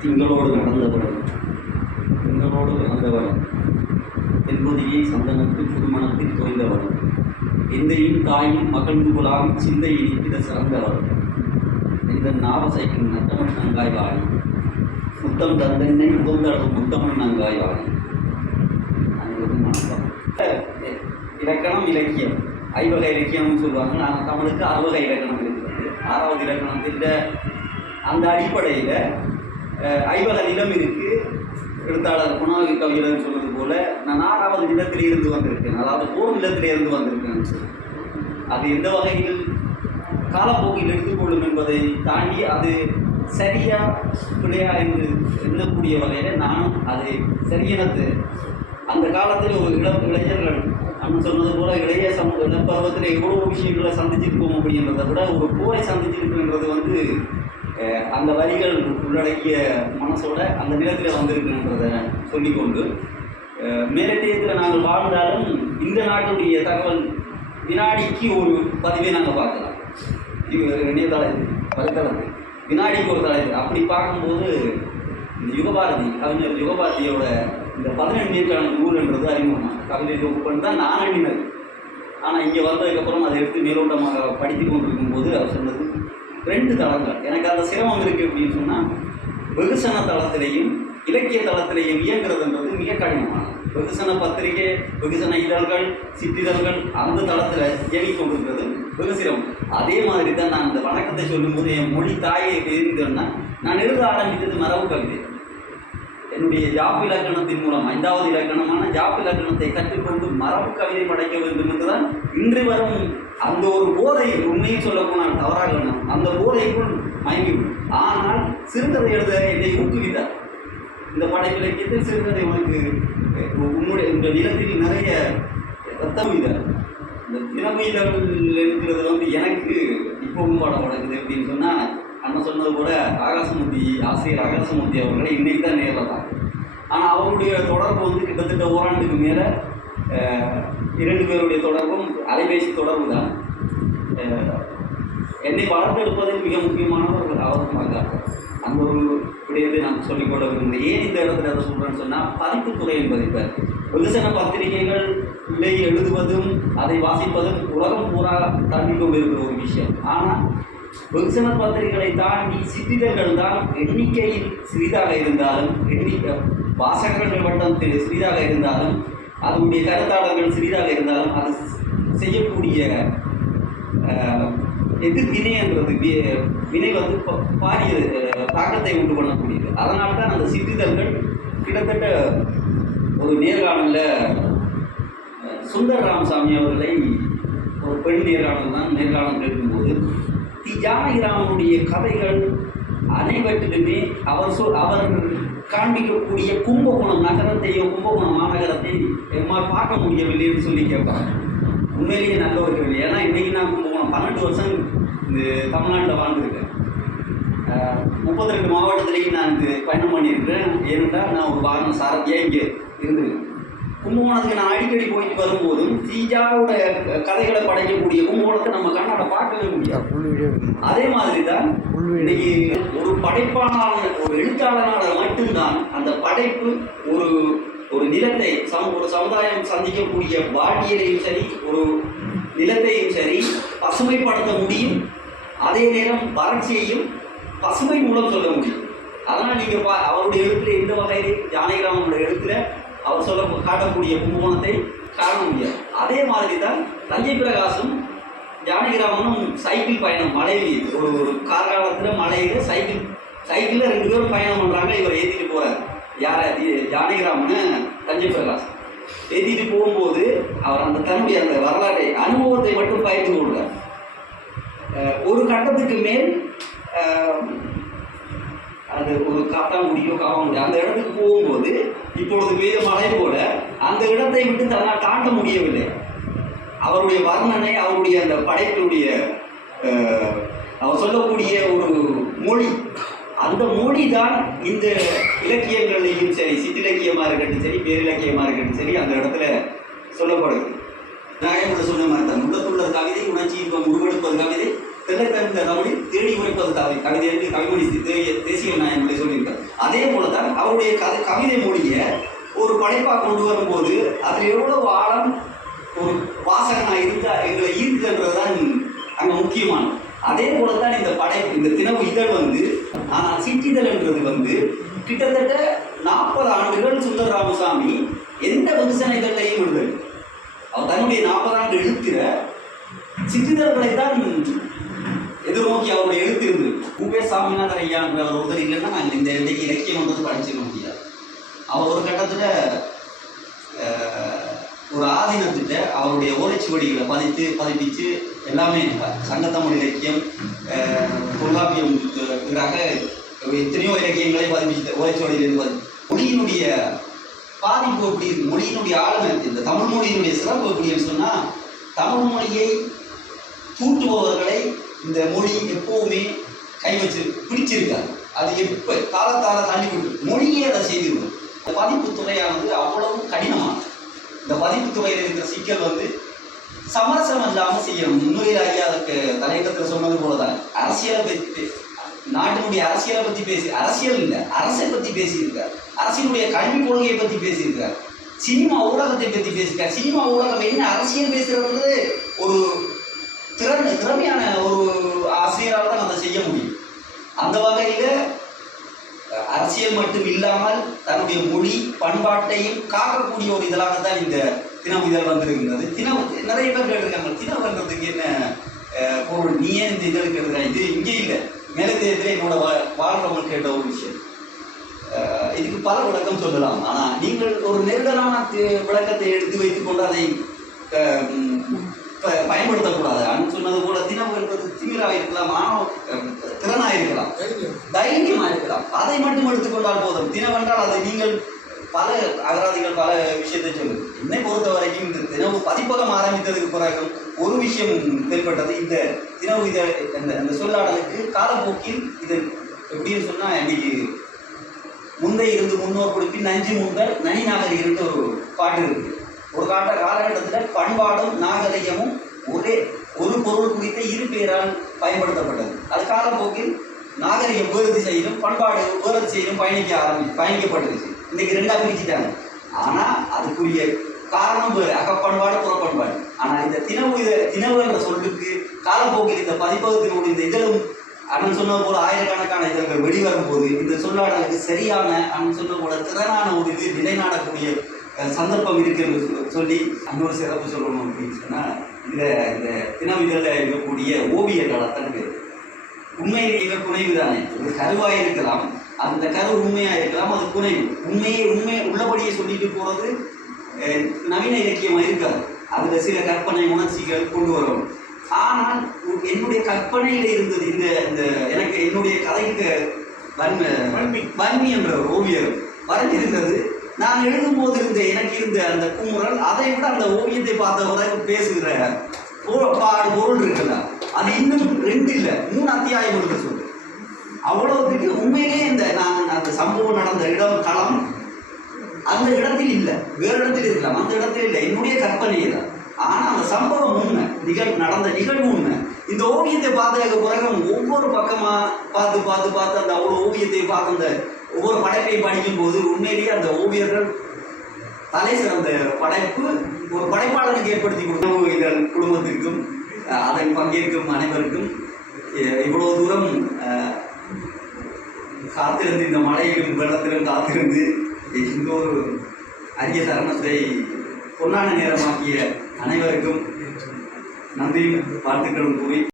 திங்களோடு நடந்தவரும் திங்களோடு நடந்தவரும் தென்பொதியை சந்தனத்தில் புதுமணத்தில் தோய்ந்தவரும் எந்தையும் தாயும் மகிழ்ந்து குழாவி சிந்தையை நிற்கிற சிறந்தவரும் இந்த நாவசைக்கும் நத்தமிழ் நங்காய் வாழி முத்தம் தந்தென்னை முதல்தளவு முத்தமிழ் நங்காய் வாழி இலக்கணம் இலக்கியம் ஐவகை இலக்கியம்னு சொல்லுவாங்க. நான் தமிழுக்கு 6 வகை இலக்கணம் இருக்கிறது. 6வது இலக்கணத்தில் அந்த அடிப்படையில் 5 நிலம் இருக்குது. எழுத்தாளர் குணாவி கவிஞர் சொன்னது போல நான் 6வது நிலத்தில் இருந்து வந்திருக்கேன், அதாவது போர் நிலத்தில் இருந்து வந்திருக்கேன். அது எந்த வகையில் காலப்போக்கில் எடுத்துக்கொள்ளும் என்பதை தாண்டி அது சரியா பிள்ளையா என்று எண்ணக்கூடிய வகையில் நானும் அதை சரியெனத்து அந்த காலத்தில் ஒரு இளைஞர்கள் அப்படின்னு சொன்னது போல இளைய பருவத்தில் எவ்வளோ விஷயங்களை சந்திச்சிருக்கோம் அப்படின்றத விட ஒரு போரை சந்திச்சிருக்குன்றது அந்த வரிகள் உள்ளடக்கிய மனசோட அந்த நிலத்தில் வந்திருக்குன்றதை சொல்லிக்கொண்டு மேலத்தியத்தில் நாங்கள் வாழ்ந்தாலும் இந்த நாட்டுடைய தகவல் வினாடிக்கு ஒரு பதிவை நாங்கள் பார்க்கலாம். வலைத்தளத்தில் வினாடிக்கு ஒரு தலைப்பு அப்படி பார்க்கும்போது இந்த யுகபாரதி கவிஞர் யுகபாரதியோட இந்த 17 நீர்க்கான நூல்ன்றது அறிமுகமாக கவிஞர் தொகுப்புன்னு தான் நான் எண்ணினது. ஆனால் இங்கே வந்ததுக்கப்புறம் அதை எடுத்து மேலோட்டமாக படித்து கொண்டிருக்கும்போது அவர் சொன்னது 2 தளங்கள். எனக்கு அந்த சிரமம் இருக்குது அப்படின்னு சொன்னால் வெகுசன தளத்திலையும் இலக்கிய தளத்திலையும் இயங்குறதுன்றது மிக கடினமானது. வெகுசன பத்திரிகை, வெகுசன இதழ்கள், சிற்றிதழ்கள் அந்த தளத்தில் இயங்கிக் கொண்டிருக்கிறது வெகு சிரமம். அதே மாதிரி தான் நான் இந்த வணக்கத்தை சொல்லும்போது என் மொழி தாயை எழுந்தேன்னா நான் எழுத ஆரம்பித்தது மரபு கவிதை. என்னுடைய ஜாப் இலக்கணத்தின் மூலம் 5வது இலக்கணமான ஜாப் இலக்கணத்தை கற்றுக்கொண்டு மரபு கவிதை படைக்க வேண்டும் என்றுதான் இன்று வரும் அந்த ஒரு போதை உண்மையை சொல்லப்போனால் தவறாக அந்த போதைக்குள் மயங்கிவிடும். ஆனால் சிறுகதை எழுத என்னை ஊக்குவித்தார். இந்த படைப்பிலக்கியத்தில் சிறுகதை உனக்கு உன்னுடைய இந்த நிலத்தில் நிறைய ரத்தம் இதழ் இந்த திறமையிதழ் இருக்கிறது எனக்கு இப்போவும் பாடப்படுகிறது அப்படின்னு சொன்னால் அண்ணன் சொன்னது கூட ஆசிரியர் ஆகாசமூர்த்தி அவர்களை இன்னைக்கு தான் நேரில் தான். ஆனால் அவருடைய தொடர்பு கிட்டத்தட்ட ஓராண்டுக்கு மேலே 2 பேருடைய தொடர்பும் அலைபேசி தொடர்பு தான். என்னை வளர்த்தெடுப்பதில் மிக முக்கியமானவர்கள் அவருமாக அந்த ஒரு விடயத்தை நான் சொல்லிக்கொள்ள விரும்புகிறேன். ஏன் இந்த இடத்துல அதை சொல்கிறேன்னு சொன்னால் பதிப்புத்துறை என்பது இப்போ வெகுசன பத்திரிகைகள் எழுதுவதும் அதை வாசிப்பதும் உலகம் பூரா தள்ளி கொண்டிருக்கிற ஒரு விஷயம். ஆனால் வெகுசன பத்திரிகைகளை தாண்டி சிற்றிதழ்கள் தான் எண்ணிக்கையில் சிறிதாக இருந்தாலும் வாசகர்கள் வட்டத்தில் சிறிதாக இருந்தாலும் அதனுடைய கருத்தாளர்கள் சிறிதாக இருந்தாலும் அது செய்யக்கூடிய எதிர்வினை என்றது வினை பாரிய தாக்கத்தை உண்டு பண்ணக்கூடியது. அதனால தான் அந்த சிற்றிதழ்கள் கிட்டத்தட்ட ஒரு நேர்காணலில் சுந்தர் ராமசாமி அவர்களை ஒரு பெண் நேர்காணல் கேட்கும்போது ஜானகிராமனுடைய கதைகள் அனைவற்றிலுமே அவர் காண்பிக்கக்கூடிய கும்பகோணம் நகரத்தையோ கும்பகோணம் மாநகரத்தை எம்மால் பார்க்க முடியவில்லை என்று சொல்லி கேட்பாங்க. உண்மையிலேயே நல்லவர்கள். ஏன்னா இன்றைக்கி நான் கும்பகோணம் 12 வருஷம் இந்த தமிழ்நாட்டில் வாழ்ந்துருக்கேன். 32 மாவட்டத்திலேயும் நான் பயணம் பண்ணியிருக்கிறேன். ஏனென்றால் நான் ஒரு வாகன சாரதியாக இங்கே இருந்திருக்கேன். கும்பகோணத்துக்கு நான் அடிக்கடி போயிட்டு வரும்போதும் தீஜாவோட கதைகளை படைக்கக்கூடிய கும்பகோணத்தை நம்ம கண்ணாட பார்க்கவே முடியாது. அதே மாதிரி தான் இன்னைக்கு ஒரு படைப்பாளர் ஒரு எழுத்தாளரால் மட்டும்தான் அந்த படைப்பு ஒரு நிலத்தை ஒரு சமுதாயம் சந்திக்கக்கூடிய வாழ்வியலையும் சரி ஒரு நிலத்தையும் சரி பசுமைப்படுத்த முடியும். அதே நேரம் வறட்சியையும் பசுமை மூலம் சொல்ல முடியும். அதனால் நீங்கள் அவருடைய எழுத்துல எந்த வகையிலே ஜானகிராமனுடைய எழுத்துல அவர் காட்டக்கூடிய கும்பகோணத்தை காண முடியாது. அதே மாதிரி தான் தஞ்சை பிரகாசும் ஜானகிராமனும் சைக்கிள் பயணம் மலையில் ஒரு காலத்தில் மலையில் சைக்கிளில் 2 பேரும் பயணம் பண்ணுறாங்க. இவர் ஏற்றிட்டு போகிறார். ஜானகிராமனு தஞ்சை பிரகாசம் ஏற்றிட்டு போகும்போது அவர் அந்த தன்னுடைய அந்த வரலாற்றை அனுபவத்தை மட்டும் பயிர்ந்து கொள்கிறார். ஒரு கட்டத்துக்கு மேல் அது ஒரு காட்டாங்குடியோ காவாங்குடியோ அந்த இடத்துக்கு போகும்போது இப்பொழுது பெய்த மழை போல அந்த இடத்தை விட்டு தன்னால் தாண்ட முடியவில்லை. அவருடைய வர்ணனை அவருடைய அந்த படைப்பினுடைய அவர் சொல்லக்கூடிய ஒரு மொழி அந்த மொழி தான் இந்த இலக்கியங்களையும் சரி, சிற்றிலக்கியமாக இருக்கட்டும் சரி, பேரிலக்கியமாக இருக்கட்டும் சரி, அந்த இடத்துல சொல்லப்படுது. நான் சொன்ன மாதிரி தான், உள்ளத்துள்ள கவிதை உணர்ச்சி உருவெடுப்பது கவிதை, தெல்லத்தந்த தமிழில் தேடி உரைப்பது கவிதை என்று கவிமணி தேசிய நாயகங்களை சொல்லியிருக்கார். அதே போல தான் அவருடைய கவிதை மொழியை ஒரு படைப்பாக கொண்டு வரும்போது அதில் எவ்வளவு ஆழம் ஒரு வாசகனாக இருந்தால் எங்களை ஈர்க்குன்றது தான் அங்கே முக்கியமானது. அதே போல தான் இந்த படைப்பு, இந்த தினவு இதழ் ஆனால் சிற்றிதழ் என்றது கிட்டத்தட்ட 40 ஆண்டுகள் சுந்தர ராமசாமி எந்த விமர்சன இதழையும் எழுதல். அவர் தன்னுடைய 40 ஆண்டு எழுத்துற சிற்றிதழ்களை தான் எதிர்நோக்கி அவருடைய எழுத்து இருந்து உபே சாமிநாதன் ஐயா என்ற ஒருத்தர் இல்லைன்னா நான் இந்த இலக்கியம் படிச்சுக்க முடியாது. அவர் ஒரு கட்டத்தில் ஒரு ஆதீனத்திட்ட அவருடைய ஓலைச்சுவடிகளை பதிப்பிச்சு எல்லாமே சங்கத்தமிழ் இலக்கியம், தொல்காப்பியம் எத்தனையோ இலக்கியங்களை பதிப்பிச்சு ஓலைச்சுவடியில் மொழியினுடைய பாதிப்பு எப்படி இருக்கு, மொழியினுடைய ஆளுமை, இந்த தமிழ் மொழியினுடைய சிறப்பு எப்படின்னு சொன்னால், தமிழ் மொழியை தூட்டுபவர்களை இந்த மொழி எப்போவுமே கை வச்சு பிடிச்சிருக்காது. அது எப்போ காலத்தால் தள்ளி விட்டு மொழியே அதை செய்திருக்கும். இந்த பதிப்பு துறையானது அவ்வளவு கடினமானது. இந்த பதிப்பு துறையில் இருக்கிற சிக்கல் சமரசம் இல்லாமல் செய்யணும். முன்னுரையில் ஐயா அதுக்கு தலையங்கத்தில் சொன்னது போலதான் அரசியலை பற்றி, நாட்டினுடைய அரசியலை பற்றி அரசியல் இல்லை அரசை பற்றி பேசியிருக்கார், அரசினுடைய கல்விக் கொள்கையை பற்றி பேசியிருக்கார், சினிமா ஊடகத்தை பற்றி பேசியிருக்கார். சினிமா ஊடகம் என்ன அரசியல் பேசுகிறது ஒரு திறமையான ஒரு ஆசிரியரால் தான் அதை செய்ய முடியும். அந்த வகையில் அரசியல் மட்டும் இல்லாமல் தன்னுடைய மொழி பண்பாட்டையும் காக்கக்கூடிய ஒரு இதழாகத்தான் இந்த தினம் இதழ் வந்திருக்கின்றது. நிறைய பேர் கேட்டிருக்காங்க, தினம் வந்ததுக்கு என்ன பொருள், நீ ஏன் இந்த இதழுக்கு எழுதுறா? இது இங்கே இல்லை, மேலத்தேயத்தில் என்னோட வாழ்றவங்க கேட்ட ஒரு விஷயம். இதுக்கு பல விளக்கம் சொல்லலாம். ஆனால் நீங்கள் ஒரு நெருடலான விளக்கத்தை எடுத்து வைத்துக்கொண்டு அதை பயன்படுத்தக்கூடாது. அன்னு சொன்னது போல தினம் என்பது திமிராக இருக்கலாம், திறனாக இருக்கலாம், தைரியமாக இருக்கலாம். அதை மட்டும் எடுத்துக்கொண்டால் போதும். தினவென்றால் அதை நீங்கள் பல அகராதிகள் பல விஷயத்தை சொல்லுது. என்னை பொறுத்த வரைக்கும் இந்த தினவு பதிப்பகம் ஆரம்பித்ததுக்கு பிறகு ஒரு விஷயம் தென்பட்டது. இந்த தினவு இந்த சொல்லாடலுக்கு காலப்போக்கில் இது எப்படின்னு சொன்னால், இன்னைக்கு முந்தைய இருந்து முன்னோர் கொடுப்பி நஞ்சு முந்தல் நனி நாகரிகம்னு ஒரு பாட்டு இருக்குது. ஒரு காலகட்டத்தில் பண்பாடும் நாகரிகமும் ஒரு பொருள் குறித்த இரு பேரால் பயன்படுத்தப்பட்டது. அது காலப்போக்கில் நாகரிகம் வேறு திசையிலும் பண்பாடு வேறு திசையிலும் பயணிக்கப்பட்டுருச்சு. இன்னைக்கு ரெண்டாக பிரிச்சுட்டாங்க. ஆனால் அதுக்குரிய காரணம் வேறு, அகப்பண்பாடு புறப்பண்பாடு. ஆனால் இந்த தினவு என்ற சொல்லுக்கு காலப்போக்கில் இந்த பதிப்பகத்தினுடைய இந்த இதழும் அண்ணன் சொன்ன போல ஆயிரக்கணக்கான இதழ்கள் வெளிவரும் போது இந்த சொல்லாடலுக்கு சரியான அண்ணன் சொன்ன போல திறனான ஒரு இது நிலைநாடக்கூடிய சந்தர்ப்பம் இருக்கு என்று சொல்லி இன்னொரு சிறப்பு சொல்லணும் அப்படின்னு சொன்னால், இந்த தினம் இதழில் இருக்கக்கூடிய ஓவியர்களாத்தான் பேர். உண்மையிலேயே புனைவு தானே, ஒரு கருவாக இருக்கலாம், அந்த கரு உண்மையாக இருக்கலாம், அது புனைவு. உண்மை உள்ளபடியே சொல்லிட்டு போகிறது நவீன இலக்கியமாக இருக்காது. அதில் சில கற்பனை உணர்ச்சிகள் கொண்டு வரும். ஆனால் என்னுடைய கற்பனையில் இருந்தது இந்த எனக்கு என்னுடைய கதைக்கு வன்மி என்ற ஓவியர் வரைஞ்சிருந்தது. நான் எழுதும்போது எனக்கு இருந்த அந்த குமுறல், அதை விட அந்த ஓவியத்தை பார்த்தவரை பேசுகிற பொருள் இருக்குல்ல, அது இன்னும் 2 இல்லை 3 அத்தியாயம் என்று சொல்லு. அவ்வளவுக்கு உண்மையிலே நான் அந்த சம்பவம் நடந்த இடம் களம் அந்த இடத்தில் இல்லை, வேறு இடத்தில் இருக்கலாம், அந்த இடத்தில் இல்லை, என்னுடைய கற்பனையே தான். ஆனால் அந்த சம்பவம் உண்மை, நடந்த நிகழ்வு உண்மை. இந்த ஓவியத்தை பார்த்ததுக்கு பிறகு ஒவ்வொரு பக்கமாக பார்த்து அந்த அவ்வளோ ஓவியத்தை பார்த்து அந்த ஒவ்வொரு படைப்பையும் படிக்கும் போது உண்மையிலேயே அந்த ஓவியர்கள் தலை சிறந்த படைப்பு ஒரு படைப்பாளருக்கு ஏற்படுத்தி கொடுக்கும். இதன் குடும்பத்திற்கும் அதன் பங்கேற்கும் அனைவருக்கும் இவ்வளோ தூரம் காத்திருந்து, இந்த மழையிலும் வெள்ளத்திலும் காத்திருந்து இந்த ஒரு அரிய தருணத்தை பொன்னான நேரமாக்கிய அனைவருக்கும் நன்றியும் வாழ்த்துக்களும் கூறி